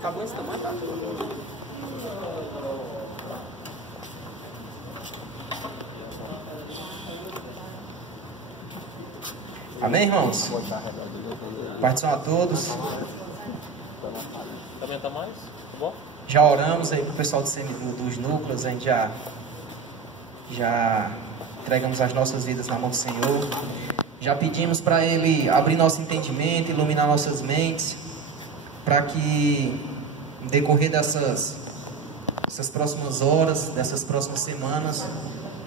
Acabou esse tamanho, tá? Amém, irmãos? Participação a todos. Também tá mais? Tá bom? Já oramos aí pro pessoal dos núcleos, a gente já entregamos as nossas vidas na mão do Senhor. Já pedimos para Ele abrir nosso entendimento, iluminar nossas mentes, para que no decorrer dessas próximas horas, dessas próximas semanas,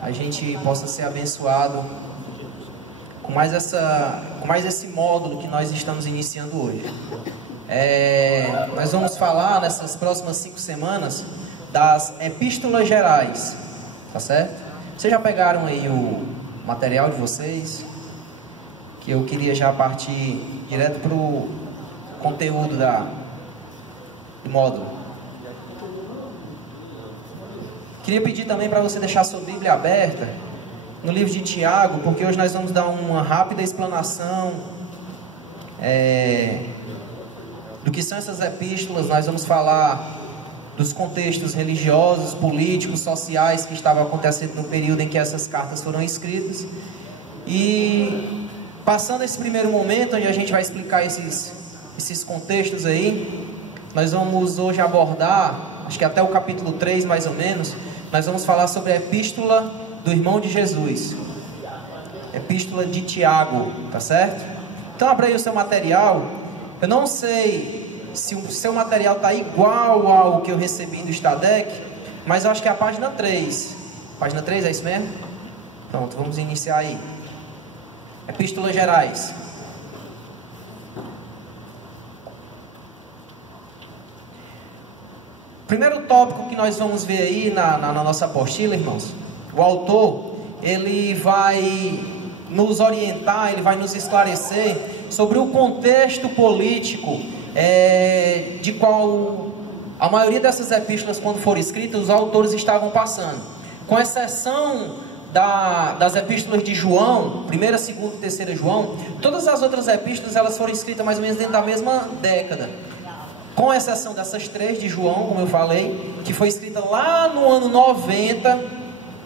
a gente possa ser abençoado com mais esse módulo que nós estamos iniciando hoje. Nós vamos falar nessas próximas 5 semanas das epístolas gerais, tá certo? Vocês já pegaram aí o material de vocês? Que eu queria já partir direto para o conteúdo do módulo. Queria pedir também para você deixar sua Bíblia aberta no livro de Tiago, porque hoje nós vamos dar uma rápida explanação do que são essas epístolas. Nós vamos falar dos contextos religiosos, políticos, sociais que estavam acontecendo no período em que essas cartas foram escritas. E passando esse primeiro momento, onde a gente vai explicar esses contextos aí, nós vamos hoje abordar, acho que até o capítulo 3 mais ou menos, nós vamos falar sobre a epístola do irmão de Jesus, epístola de Tiago, tá certo? Então abra aí o seu material. Eu não sei se o seu material está igual ao que eu recebi do Stadec, mas eu acho que é a página 3. Página 3, é isso mesmo? Pronto, vamos iniciar aí. Epístolas gerais. Primeiro tópico que nós vamos ver aí na nossa apostila, irmãos. O autor, ele vai nos orientar, ele vai nos esclarecer sobre o contexto político de qual a maioria dessas epístolas, quando foram escritas, os autores estavam passando. Com exceção das epístolas de João, 1ª, 2ª e 3ª João, todas as outras epístolas elas foram escritas mais ou menos dentro da mesma década. Com exceção dessas 3 de João, como eu falei, que foi escrita lá no ano 90,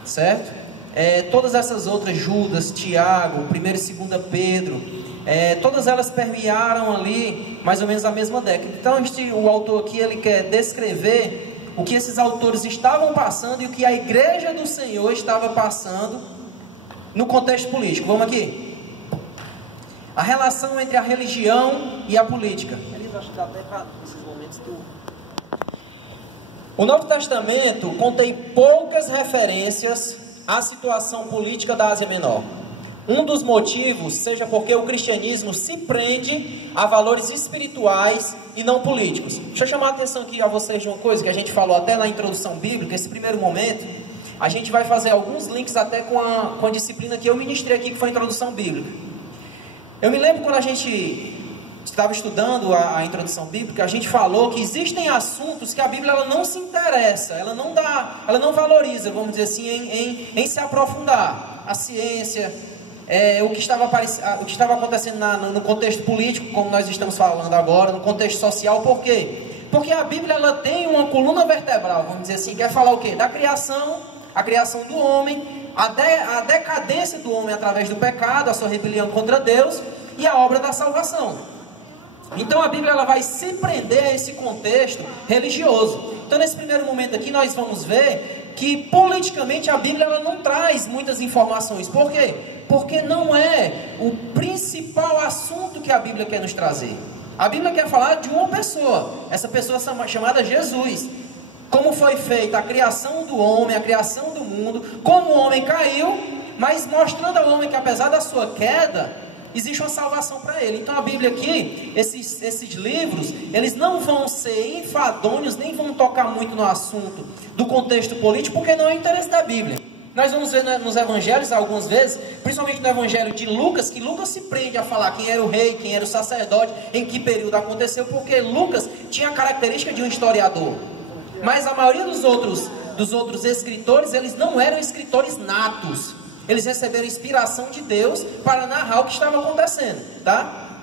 certo? Todas essas outras, Judas, Tiago, 1ª e 2ª Pedro, todas elas permearam ali mais ou menos a mesma década. Então o autor aqui, ele quer descrever o que esses autores estavam passando e o que a igreja do Senhor estava passando no contexto político. Vamos aqui. A relação entre a religião e a política. O Novo Testamento contém poucas referências à situação política da Ásia Menor. Um dos motivos seja porque o cristianismo se prende a valores espirituais e não políticos. Deixa eu chamar a atenção aqui a vocês de uma coisa que a gente falou até na introdução bíblica. Esse primeiro momento, a gente vai fazer alguns links até com a disciplina que eu ministrei aqui, que foi a introdução bíblica. Eu me lembro quando a gente estava estudando a introdução bíblica, a gente falou que existem assuntos que a Bíblia ela não se interessa, ela não valoriza, vamos dizer assim, em se aprofundar. A ciência, o que estava acontecendo no contexto político, como nós estamos falando agora, no contexto social. Por quê? Porque a Bíblia ela tem uma coluna vertebral, vamos dizer assim, quer falar o quê? Da criação, a criação do homem, a decadência do homem através do pecado, a sua rebelião contra Deus e a obra da salvação. Então a Bíblia ela vai se prender a esse contexto religioso. Então nesse primeiro momento aqui nós vamos ver que politicamente a Bíblia ela não traz muitas informações. Por quê? Porque não é o principal assunto que a Bíblia quer nos trazer. A Bíblia quer falar de uma pessoa, essa pessoa chamada Jesus. Como foi feita a criação do homem, a criação do mundo, como o homem caiu, mas mostrando ao homem que apesar da sua queda, existe uma salvação para ele. Então a Bíblia aqui, esses livros, eles não vão ser enfadonhos, nem vão tocar muito no assunto do contexto político, porque não é o interesse da Bíblia. Nós vamos ver nos evangelhos algumas vezes, principalmente no evangelho de Lucas, que Lucas se prende a falar quem era o rei, quem era o sacerdote, em que período aconteceu, porque Lucas tinha a característica de um historiador. Mas a maioria dos outros escritores, eles não eram escritores natos. Eles receberam inspiração de Deus para narrar o que estava acontecendo, tá?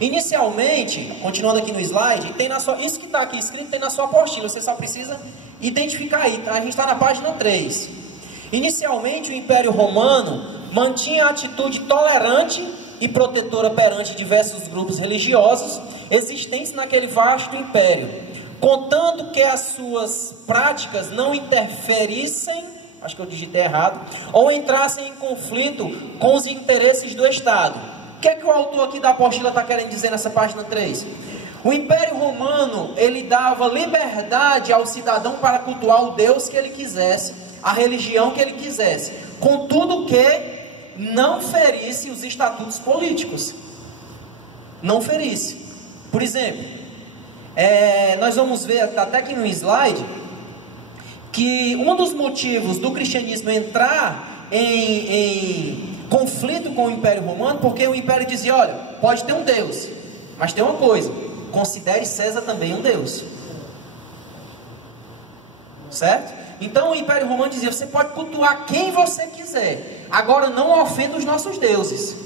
Inicialmente, continuando aqui no slide, tem na sua, isso que está aqui escrito tem na sua apostila, você só precisa identificar aí, tá? A gente está na página 3. Inicialmente, o Império Romano mantinha a atitude tolerante e protetora perante diversos grupos religiosos existentes naquele vasto império, contando que as suas práticas não interferissem, acho que eu digitei errado, ou entrassem em conflito com os interesses do Estado. O que é que o autor aqui da apostila está querendo dizer nessa página 3? O Império Romano, ele dava liberdade ao cidadão para cultuar o Deus que ele quisesse, a religião que ele quisesse, contudo que não ferisse os estatutos políticos. Não ferisse. Por exemplo, nós vamos ver até aqui no slide, que um dos motivos do cristianismo entrar em conflito com o Império Romano, porque o Império dizia, olha, pode ter um Deus, mas tem uma coisa, considere César também um Deus. Certo? Então o Império Romano dizia, você pode cultuar quem você quiser, agora não ofenda os nossos deuses,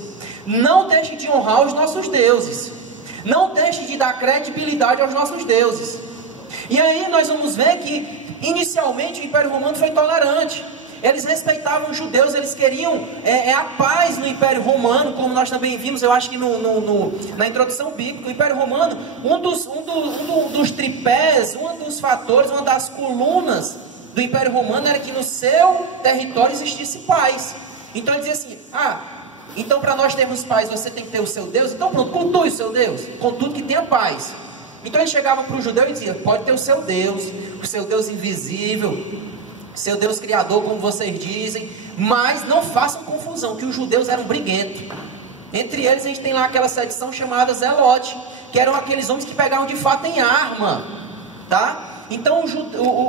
não deixe de honrar os nossos deuses, não deixe de dar credibilidade aos nossos deuses. E aí nós vamos ver que inicialmente o Império Romano foi tolerante. Eles respeitavam os judeus, eles queriam a paz no Império Romano, como nós também vimos, eu acho que na introdução bíblica. O Império Romano, um dos tripés, um dos fatores, uma das colunas do Império Romano era que no seu território existisse paz. Então ele dizia assim, então para nós termos paz você tem que ter o seu Deus, então pronto, cultue o seu Deus, contudo que tenha paz. Então ele chegava para o judeu e dizia, pode ter o seu Deus invisível, seu Deus criador, como vocês dizem, mas não façam confusão, que os judeus eram briguentos. Entre eles a gente tem lá aquela sedição chamada Zelote, que eram aqueles homens que pegavam de fato em arma, tá? Então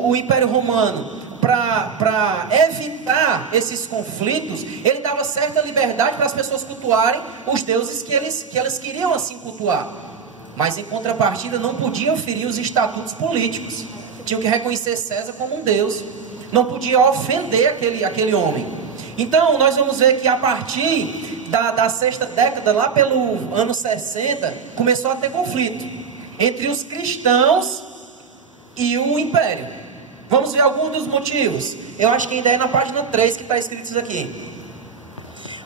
o Império Romano, para evitar esses conflitos, ele dava certa liberdade para as pessoas cultuarem os deuses que elas queriam assim cultuar, mas em contrapartida não podiam ferir os estatutos políticos, tinham que reconhecer César como um deus, não podia ofender aquele homem. Então nós vamos ver que a partir da sexta década, lá pelo ano 60, começou a ter conflito entre os cristãos e o império. Vamos ver alguns dos motivos. Eu acho que ainda é na página 3 que está escrito isso aqui.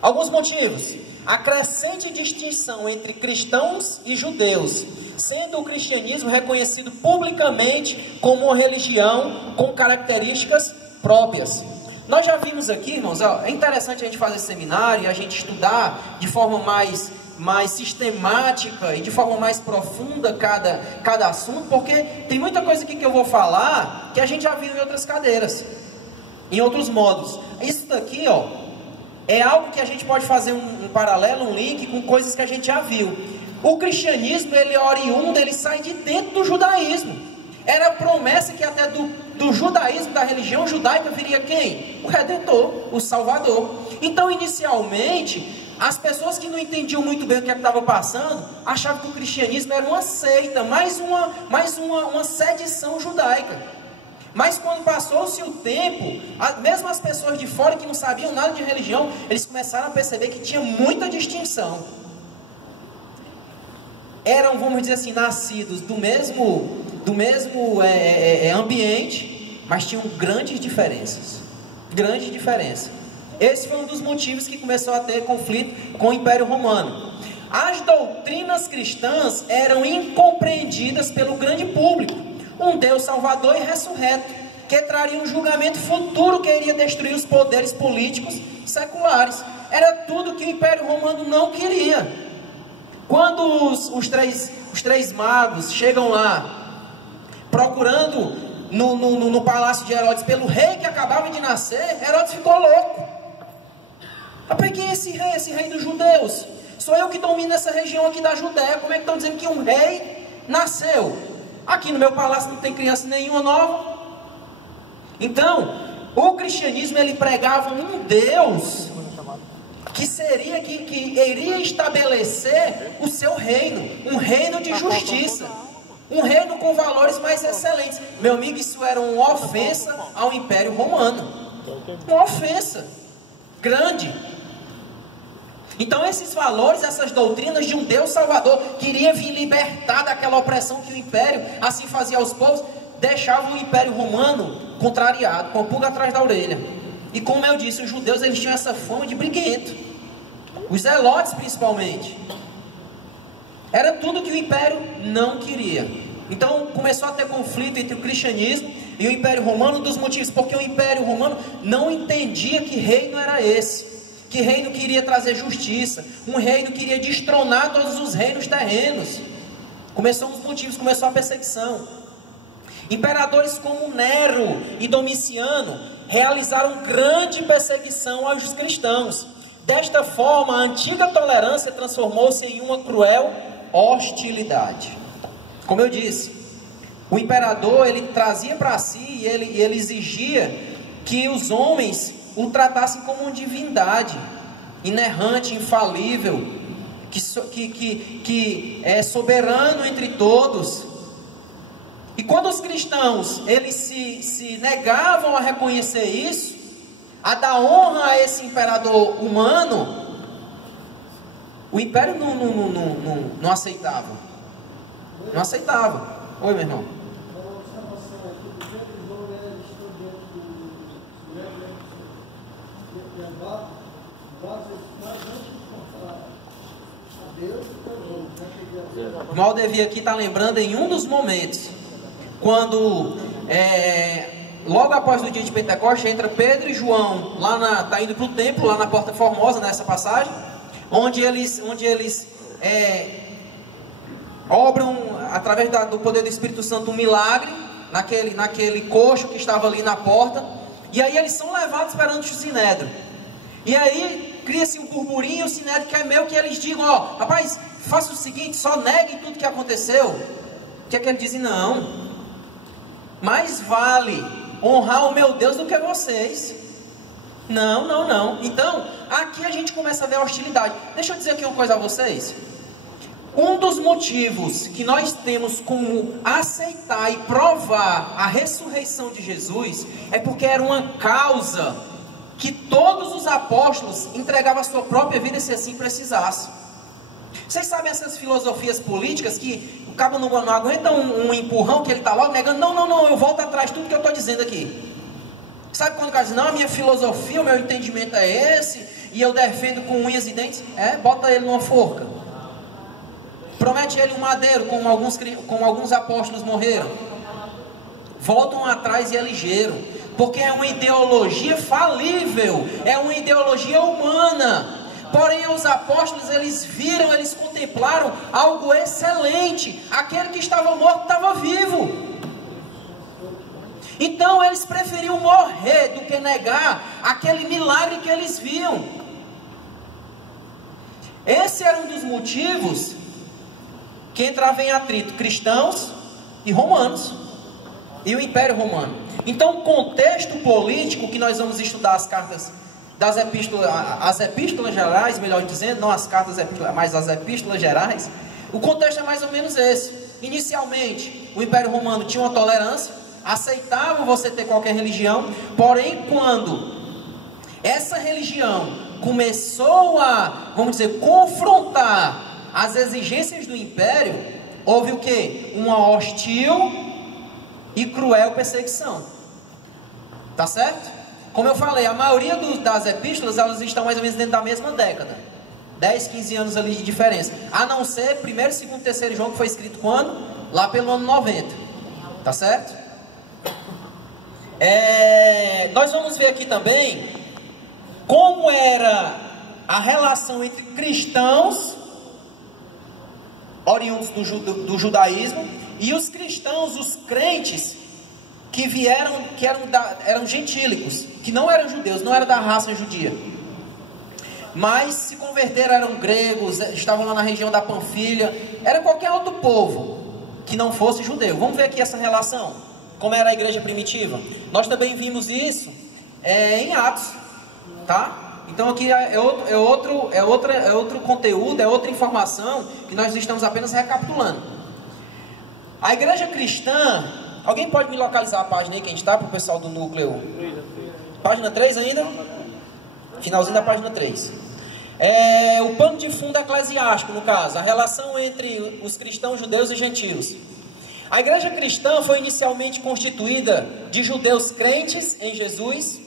Alguns motivos: a crescente distinção entre cristãos e judeus, sendo o cristianismo reconhecido publicamente como uma religião com características próprias. Nós já vimos aqui, irmãos, é interessante a gente fazer seminário e a gente estudar de forma mais sistemática e de forma mais profunda cada assunto, porque tem muita coisa aqui que eu vou falar que a gente já viu em outras cadeiras, em outros modos. Isso daqui, é algo que a gente pode fazer um paralelo, um link com coisas que a gente já viu. O cristianismo, ele é oriundo, ele sai de dentro do judaísmo. Era a promessa que até do judaísmo, da religião judaica, viria quem? O Redentor, o Salvador. Então, inicialmente, as pessoas que não entendiam muito bem o que estava passando, achavam que o cristianismo era uma seita, mais uma sedição judaica. Mas quando passou-se o tempo, mesmo as pessoas de fora que não sabiam nada de religião, eles começaram a perceber que tinha muita distinção. Eram, vamos dizer assim, nascidos do mesmo ambiente, mas tinham grandes diferenças. Grande diferença. Esse foi um dos motivos que começou a ter conflito com o Império Romano. As doutrinas cristãs eram incompreendidas pelo grande público. Um Deus salvador e ressurreto, que traria um julgamento futuro que iria destruir os poderes políticos seculares. Era tudo que o Império Romano não queria. Quando os três magos chegam lá, procurando no palácio de Herodes pelo rei que acabava de nascer, Herodes ficou louco. Mas quem é esse rei dos judeus? Sou eu que domino essa região aqui da Judéia. Como é que estão dizendo que um rei nasceu? Aqui no meu palácio não tem criança nenhuma nova. Então, o cristianismo, ele pregava um Deus que iria estabelecer o seu reino, um reino de justiça, um reino com valores mais excelentes. Meu amigo, isso era uma ofensa ao Império Romano, uma ofensa grande. Então esses valores, essas doutrinas de um Deus Salvador, que iria vir libertar daquela opressão que o Império assim fazia aos povos, deixava o Império Romano contrariado, com a pulga atrás da orelha. E como eu disse, os judeus eles tinham essa fama de briguento, os zelotes principalmente. Era tudo que o Império não queria. Então começou a ter conflito entre o cristianismo e o Império Romano, dos motivos, porque o Império Romano não entendia que reino era esse, que reino queria trazer justiça, um reino que iria destronar todos os reinos terrenos. Começou os motivos, começou a perseguição. Imperadores como Nero e Domiciano realizaram grande perseguição aos cristãos. Desta forma, a antiga tolerância transformou-se em uma cruel hostilidade. Como eu disse, o imperador ele trazia para si e ele exigia que os homens o tratassem como uma divindade, inerrante, infalível, que é soberano entre todos. E quando os cristãos eles se negavam a reconhecer isso, a dar honra a esse imperador humano, o império não aceitava. Não aceitava. Oi, meu irmão. O Maldevi aqui está lembrando em um dos momentos, quando logo após o dia de Pentecostes, entra Pedro e João, tá indo para o templo, lá na Porta Formosa, nessa passagem, onde eles obram, através do poder do Espírito Santo, um milagre, naquele coxo que estava ali na porta, e aí eles são levados perante o Sinédrio, e aí cria-se um burburinho, o Sinédrio quer meio que eles digam, ó, rapaz, faça o seguinte, só neguem tudo que aconteceu. O que é que eles dizem? Não, mais vale honrar o meu Deus do que vocês. Não. Então, aqui a gente começa a ver a hostilidade. Deixa eu dizer aqui uma coisa a vocês. Um dos motivos que nós temos como aceitar e provar a ressurreição de Jesus é porque era uma causa que todos os apóstolos entregavam a sua própria vida se assim precisasse. Vocês sabem essas filosofias políticas que o cabo não aguenta um empurrão, que ele está logo negando, não, eu volto atrás de tudo que eu estou dizendo aqui. Sabe quando o cara diz, não, a minha filosofia, o meu entendimento é esse, e eu defendo com unhas e dentes? Bota ele numa forca. Promete ele um madeiro, como alguns apóstolos morreram. Voltam atrás e é ligeiro, porque é uma ideologia falível, é uma ideologia humana. Porém, os apóstolos, eles contemplaram algo excelente. Aquele que estava morto estava vivo. Então, eles preferiam morrer do que negar aquele milagre que eles viam. Esse era um dos motivos que entrava em atrito cristãos e romanos, e o Império Romano. Então, o contexto político que nós vamos estudar as epístolas gerais, melhor dizendo, não as cartas epístolas, mas as epístolas gerais, o contexto é mais ou menos esse. Inicialmente, o Império Romano tinha uma tolerância, aceitava você ter qualquer religião, porém, quando essa religião começou a, vamos dizer, confrontar as exigências do Império, houve o quê? Uma hostil e cruel perseguição. Tá certo? Como eu falei, a maioria das epístolas, elas estão mais ou menos dentro da mesma década. 10, 15 anos ali de diferença. A não ser 1º, 2º, 3º João, que foi escrito quando? Lá pelo ano 90. Tá certo? Nós vamos ver aqui também como era a relação entre cristãos oriundos do judaísmo e os cristãos, os crentes que eram gentílicos, que não eram judeus, não eram da raça judia, mas se converteram, eram gregos, estavam lá na região da Panfilha, era qualquer outro povo que não fosse judeu. Vamos ver aqui essa relação, como era a igreja primitiva. Nós também vimos isso em Atos, tá? Então aqui é outro conteúdo, é outra informação que nós estamos apenas recapitulando. A igreja cristã, alguém pode me localizar a página aí que a gente está, para o pessoal do núcleo? Página 3 ainda? Finalzinho da página 3. É o pano de fundo eclesiástico, no caso, a relação entre os cristãos, judeus e gentios. A igreja cristã foi inicialmente constituída de judeus crentes em Jesus.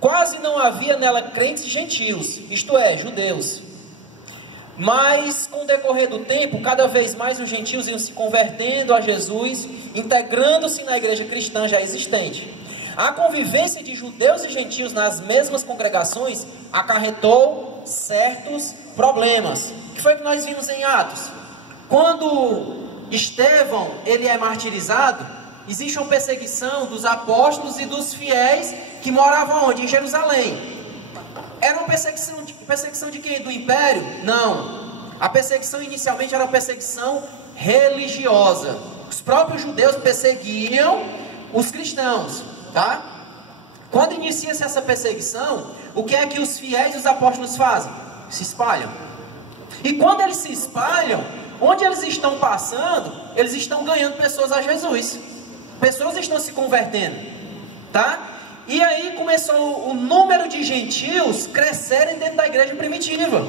Quase não havia nela crentes gentios, isto é, judeus. Mas com o decorrer do tempo, cada vez mais os gentios iam se convertendo a Jesus, integrando-se na igreja cristã já existente. A convivência de judeus e gentios nas mesmas congregações acarretou certos problemas. O que foi que nós vimos em Atos? Quando Estevão ele é martirizado, existe uma perseguição dos apóstolos e dos fiéis que moravam onde? Em Jerusalém. Era uma perseguição de quem? Do império? Não. A perseguição inicialmente era uma perseguição religiosa. Os próprios judeus perseguiam os cristãos, tá? Quando inicia-se essa perseguição, o que é que os fiéis e os apóstolos fazem? Se espalham. E quando eles se espalham, onde eles estão passando, eles estão ganhando pessoas a Jesus. Pessoas estão se convertendo, tá? E aí começou o número de gentios crescerem dentro da igreja primitiva,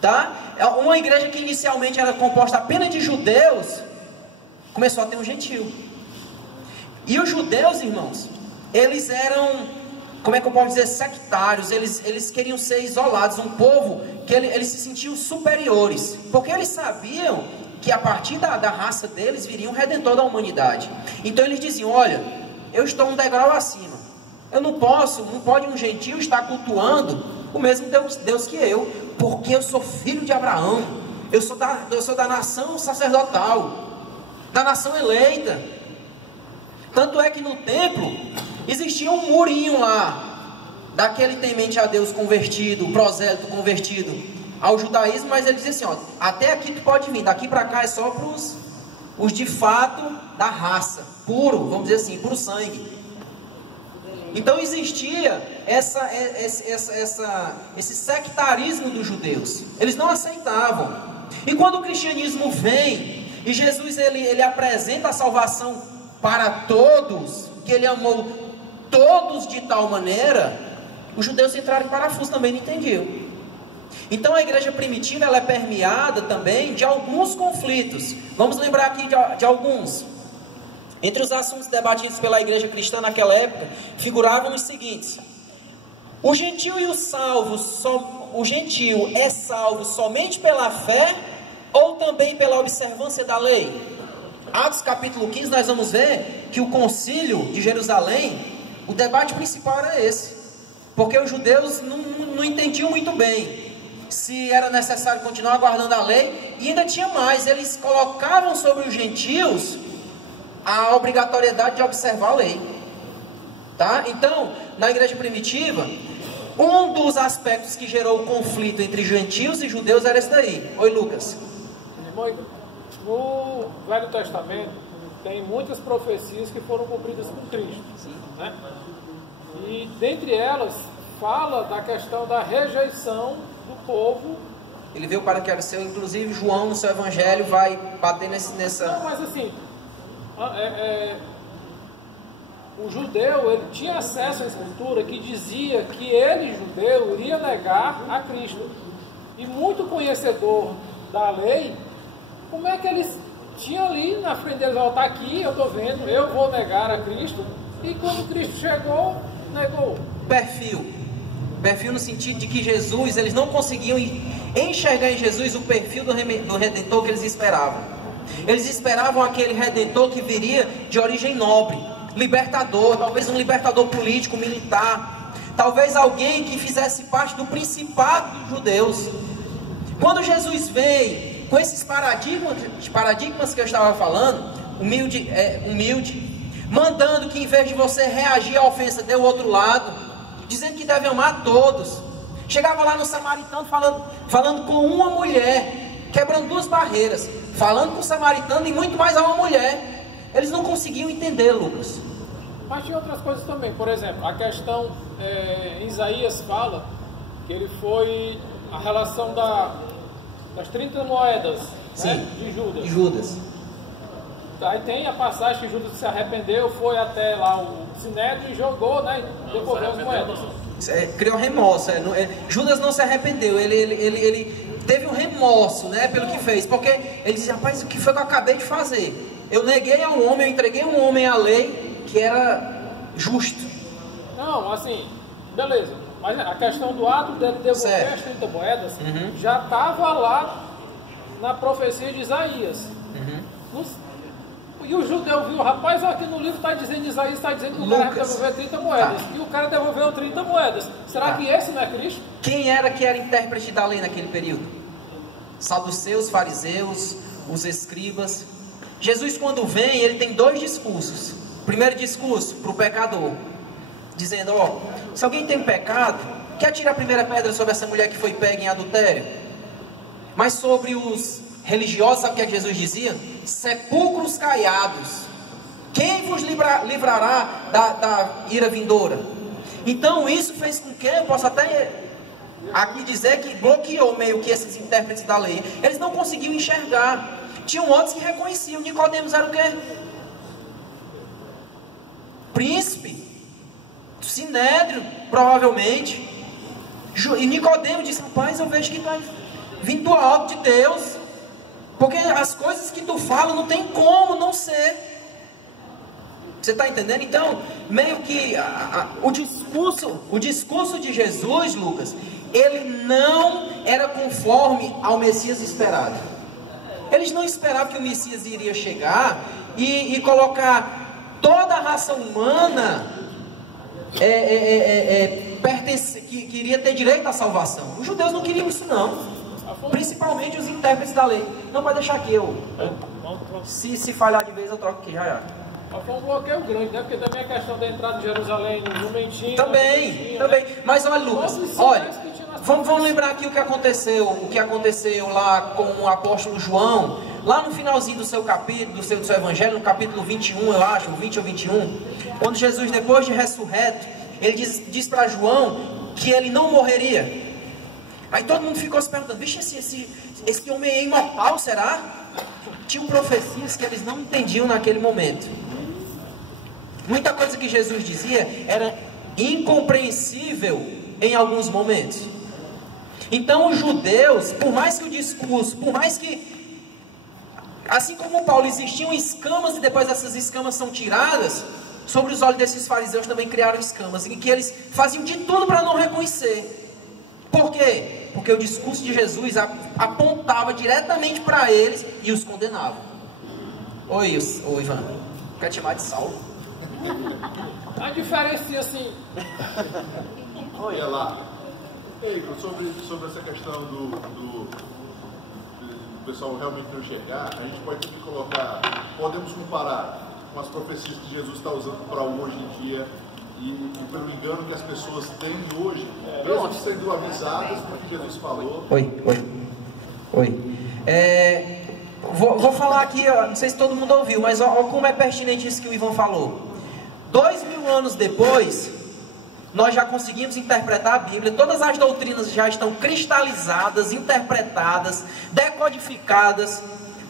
tá? Uma igreja que inicialmente era composta apenas de judeus, começou a ter um gentio. E os judeus, irmãos, eles eram, como é que eu posso dizer, sectários. Eles queriam ser isolados, um povo que eles se sentiam superiores, porque eles sabiam que a partir da raça deles viria um redentor da humanidade. Então eles diziam, olha, eu estou um degrau acima. Eu não pode um gentio estar cultuando o mesmo Deus que eu, porque eu sou filho de Abraão, eu sou da nação sacerdotal, da nação eleita. Tanto é que no templo existia um murinho lá, daquele temente a Deus convertido, prosélito convertido ao judaísmo, mas ele dizia assim, ó, até aqui tu pode vir, daqui para cá é só para os de fato da raça, puro, vamos dizer assim, puro sangue. Então existia esse sectarismo dos judeus. Eles não aceitavam. E quando o cristianismo vem e Jesus ele apresenta a salvação para todos, que ele amou todos de tal maneira, os judeus entraram em parafuso, também não entendiam. Então a igreja primitiva ela é permeada também de alguns conflitos. Vamos lembrar aqui de alguns. Entre os assuntos debatidos pela igreja cristã naquela época, figuravam os seguintes: o gentio e o salvo, o gentio é salvo somente pela fé ou também pela observância da lei? Atos capítulo 15 nós vamos ver que o concílio de Jerusalém, o debate principal era esse, porque os judeus não entendiam muito bem se era necessário continuar guardando a lei, e ainda tinha mais, eles colocavam sobre os gentios a obrigatoriedade de observar a lei, tá? Então, na igreja primitiva, um dos aspectos que gerou o conflito entre gentios e judeus era esse daí. Oi, Lucas. No Velho Testamento tem muitas profecias que foram cumpridas com Cristo, né? E dentre elas fala da questão da rejeição do povo. Ele veio para que era seu, inclusive João no seu evangelho vai bater nessa... Não, mas assim, o judeu ele tinha acesso à escritura que dizia que ele, judeu, iria negar a Cristo. E muito conhecedor da lei, como é que eles tinham ali na frente deles, ó, tá aqui, eu estou vendo, eu vou negar a Cristo, e quando Cristo chegou, negou. Perfil no sentido de que Jesus, eles não conseguiam enxergar em Jesus o perfil do Redentor que eles esperavam. Eles esperavam aquele Redentor que viria de origem nobre, libertador, talvez um libertador político, militar, talvez alguém que fizesse parte do principado dos judeus. Quando Jesus veio com esses paradigmas que eu estava falando, humilde, mandando que em vez de você reagir à ofensa, dê o outro lado, dizendo que deve amar todos. Chegava lá no samaritano falando com uma mulher, quebrando duas barreiras, falando com o samaritano e muito mais a uma mulher. Eles não conseguiam entender, Lucas. Mas tinha outras coisas também. Por exemplo, a questão, Isaías fala que ele foi a relação das 30 moedas, né, de Judas. Aí tem a passagem que Judas se arrependeu, foi até lá o sinédrio e jogou, né, e devolveu as moedas. Criou remorso. Judas não se arrependeu, ele teve um remorso, né, pelo que fez, porque ele disse: rapaz, o que foi que eu acabei de fazer? Eu neguei a um homem, eu entreguei a um homem a lei que era justo. Não, assim, beleza. Mas a questão do ato dele devolver as 30 moedas já estava lá na profecia de Isaías. E o judeu viu: rapaz, aqui no livro está dizendo, Isaías está dizendo que o cara vai devolver 30 moedas. E o cara devolveu 30 moedas. Será que esse não é Cristo? Quem era que era intérprete da lei naquele período? Saduceus, fariseus, os escribas. Jesus, quando vem, ele tem dois discursos. Primeiro discurso para o pecador, dizendo: ó, se alguém tem pecado, que atire a primeira pedra sobre essa mulher que foi pega em adultério. Mas sobre os religiosos, sabe o que é que Jesus dizia? Sepulcros caiados, quem vos livrará da ira vindoura? Então isso fez com que, eu posso até aqui dizer que bloqueou meio que esses intérpretes da lei. Eles não conseguiam enxergar. Tinham outros que reconheciam. Nicodemos era o quê? Príncipe, sinédrio, provavelmente. E Nicodemos disse: rapaz, eu vejo que está vindo do alto de Deus, porque as coisas que tu fala não tem como não ser. Você está entendendo? Então, meio que o discurso de Jesus, Lucas, ele não era conforme ao Messias esperado. Eles não esperavam que o Messias iria chegar e colocar toda a raça humana que iria ter direito à salvação. Os judeus não queriam isso, não. Principalmente os intérpretes da lei. Não, pode deixar aqui, se falhar de vez eu troco aqui, já. Mas foi um bloqueio grande, né? Porque também a questão da entrada de Jerusalém no jumentinho. Também. Mas olha, Lucas, vamos lembrar aqui o que aconteceu lá com o apóstolo João, lá no finalzinho do seu capítulo, do seu evangelho, no capítulo 21, eu acho, 20 ou 21, quando Jesus, depois de ressurreto, ele diz para João que ele não morreria. Aí todo mundo ficou se perguntando: vixe, esse homem é imortal, será? Tinham profecias que eles não entendiam naquele momento. Muita coisa que Jesus dizia era incompreensível em alguns momentos. Então os judeus, por mais que o discurso, por mais que, assim como Paulo, existiam escamas e depois essas escamas são tiradas, sobre os olhos desses fariseus também criaram escamas, em que eles faziam de tudo para não reconhecer. Por quê? Porque o discurso de Jesus apontava diretamente para eles e os condenava. Oi, Ivan, quer te chamar de Saulo? A diferença assim. Olha lá. Ei, sobre essa questão do pessoal realmente não enxergar, a gente pode colocar, podemos comparar com as profecias que Jesus está usando para hoje em dia e pelo engano que as pessoas têm hoje, mesmo sendo avisadas do que Jesus falou. Oi. Vou falar aqui, não sei se todo mundo ouviu, mas olha como é pertinente isso que o Ivan falou. 2000 anos depois, nós já conseguimos interpretar a Bíblia, todas as doutrinas já estão cristalizadas, interpretadas, decodificadas.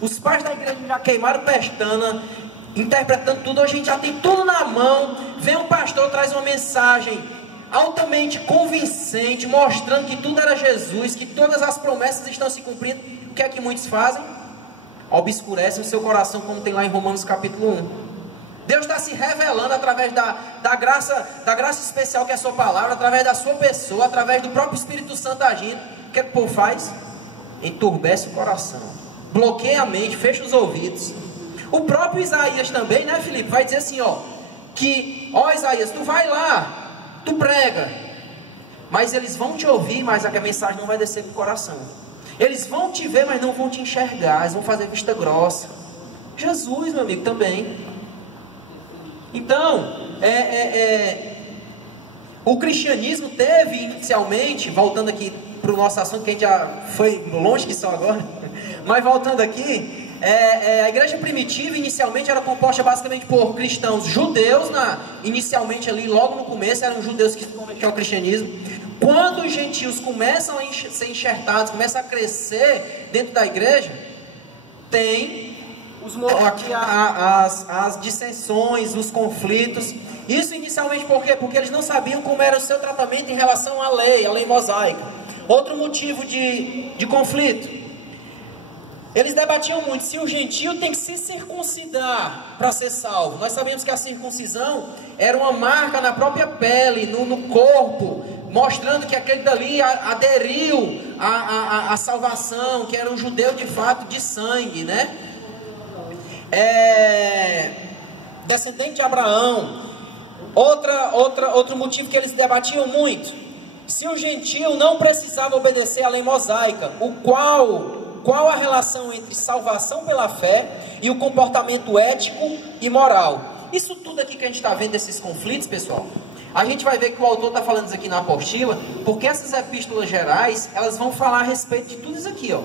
Os pais da igreja já queimaram pestana, interpretando tudo. Hoje a gente já tem tudo na mão. Vem um pastor, traz uma mensagem altamente convincente, mostrando que tudo era Jesus, que todas as promessas estão se cumprindo. O que é que muitos fazem? Obscurecem o seu coração, como tem lá em Romanos capítulo 1. Deus está se revelando através da graça especial que é a sua palavra, através da sua pessoa, através do próprio Espírito Santo agindo. O que é que o povo faz? Enturbece o coração, bloqueia a mente, fecha os ouvidos. O próprio Isaías também, né, Felipe, vai dizer assim, Isaías, tu vai lá, tu prega, mas eles vão te ouvir, mas a mensagem não vai descer para o coração. Eles vão te ver, mas não vão te enxergar, eles vão fazer vista grossa. Jesus, meu amigo, também. Então, o cristianismo teve inicialmente, voltando aqui para o nosso assunto, que a gente já foi longe que só agora, mas voltando aqui, a igreja primitiva inicialmente era composta basicamente por cristãos judeus, inicialmente ali, logo no começo, eram judeus que se convertiam ao cristianismo. Quando os gentios começam a ser enxertados, começam a crescer dentro da igreja, tem aqui as dissensões, os conflitos, Isso inicialmente por quê? Porque eles não sabiam como era o seu tratamento em relação à lei mosaica. Outro motivo de conflito. Eles debatiam muito se o gentio tem que se circuncidar para ser salvo. Nós sabemos que a circuncisão era uma marca na própria pele, no corpo, mostrando que aquele dali aderiu à salvação, que era um judeu de fato de sangue, né? Descendente de Abraão. Outro motivo que eles debatiam muito: se o gentio não precisava obedecer à lei mosaica, qual a relação entre salvação pela fé e o comportamento ético e moral? Isso tudo aqui que a gente está vendo, esses conflitos, pessoal, a gente vai ver que o autor está falando isso aqui na apostila, porque essas epístolas gerais, elas vão falar a respeito de tudo isso aqui, ó.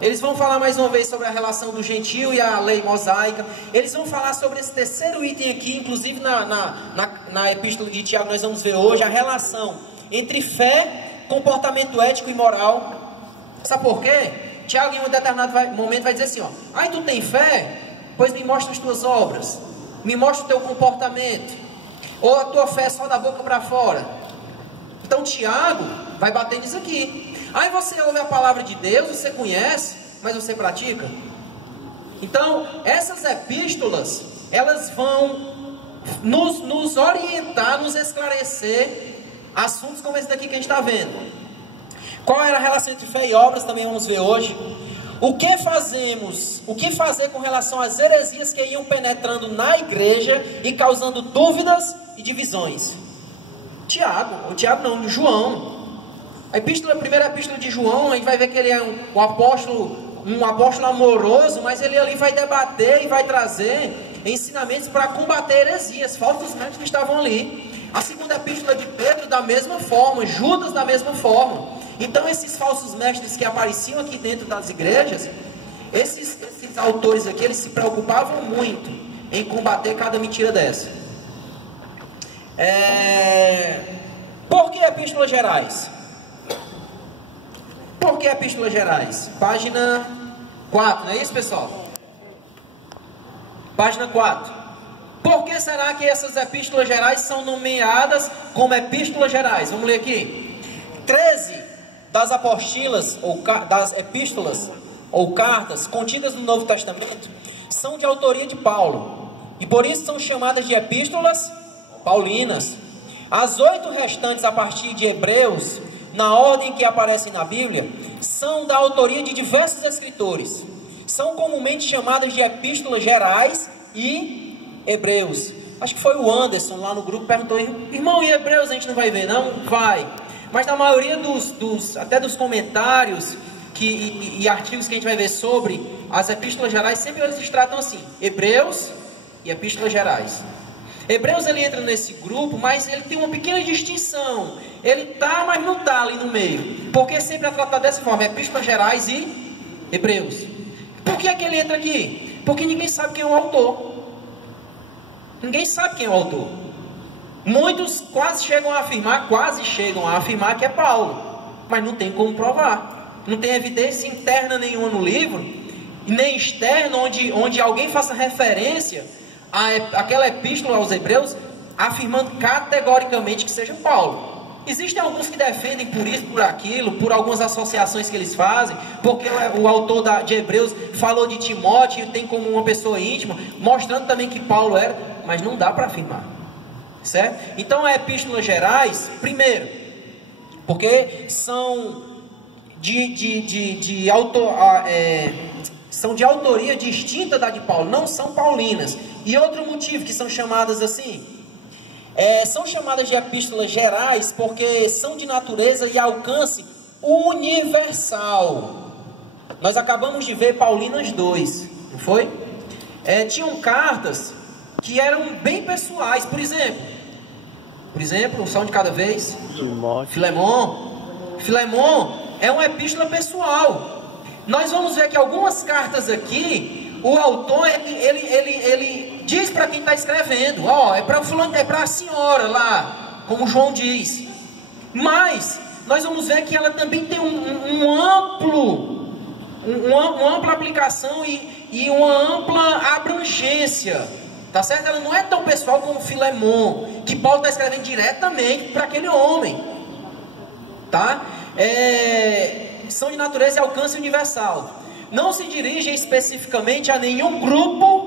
Eles vão falar mais uma vez sobre a relação do gentio e a lei mosaica. Eles vão falar sobre esse terceiro item aqui, inclusive na epístola de Tiago nós vamos ver hoje, a relação entre fé, comportamento ético e moral. Sabe por quê? Tiago em um determinado momento vai dizer assim, ó: ai, tu tem fé? Pois me mostra as tuas obras, me mostra o teu comportamento, ou a tua fé é só da boca para fora. Então Tiago vai bater nisso aqui. Aí você ouve a palavra de Deus, você conhece, mas você pratica? Então, essas epístolas, elas vão nos orientar, nos esclarecer assuntos como esse daqui que a gente está vendo. Qual era a relação entre fé e obras, também vamos ver hoje. O que fazer com relação às heresias que iam penetrando na igreja e causando dúvidas e divisões? João. A primeira epístola de João, a gente vai ver que ele é um apóstolo amoroso, mas ele ali vai debater e vai trazer ensinamentos para combater heresias, falsos mestres que estavam ali. A segunda epístola de Pedro da mesma forma, Judas da mesma forma. Então esses falsos mestres que apareciam aqui dentro das igrejas, esses autores aqui, eles se preocupavam muito em combater cada mentira dessa. Por que epístolas gerais? Por que epístolas gerais? Página 4, não é isso, pessoal? Página 4. Por que será que essas epístolas gerais são nomeadas como epístolas gerais? Vamos ler aqui. 13 das apostilas, ou das epístolas, ou cartas, contidas no Novo Testamento, são de autoria de Paulo. E por isso são chamadas de epístolas paulinas. As 8 restantes, a partir de Hebreus, na ordem que aparecem na Bíblia, são da autoria de diversos escritores. São comumente chamadas de epístolas gerais e Hebreus. Acho que foi o Anderson lá no grupo perguntou: irmão, e Hebreus a gente não vai ver não? Vai. Mas na maioria até dos comentários e artigos que a gente vai ver sobre as epístolas gerais, sempre eles tratam assim: Hebreus e epístolas gerais. Hebreus ele entra nesse grupo, mas ele tem uma pequena distinção. Ele tá, mas não tá ali no meio. Porque sempre é tratado dessa forma: epístolas gerais e Hebreus. Por que é que ele entra aqui? Porque ninguém sabe quem é o autor. Ninguém sabe quem é o autor. Muitos quase chegam a afirmar que é Paulo, mas não tem como provar. Não tem evidência interna nenhuma no livro, nem externa, onde alguém faça referência àquela epístola aos Hebreus, afirmando categoricamente que seja Paulo. Existem alguns que defendem por isso, por aquilo, por algumas associações que eles fazem, porque o autor de Hebreus falou de Timóteo, tem como uma pessoa íntima, mostrando também que Paulo era, mas não dá para afirmar, certo? Então, as epístolas gerais, primeiro, porque são são de autoria distinta da de Paulo, não são paulinas. E outro motivo que são chamadas assim, são chamadas de epístolas gerais porque são de natureza e alcance universal. Nós acabamos de ver Paulinas 2, não foi? Tinham cartas que eram bem pessoais, por exemplo, um som de cada vez. Filemon é uma epístola pessoal. Nós vamos ver que algumas cartas aqui, o autor ele diz para quem está escrevendo: é para fulano, é para a senhora lá, como João diz. Mas nós vamos ver que ela também tem uma ampla aplicação e uma ampla abrangência. tá certo? Ela não é tão pessoal como Filemon, que Paulo está escrevendo diretamente para aquele homem, tá? São de natureza e alcance universal. Não se dirigem especificamente a nenhum grupo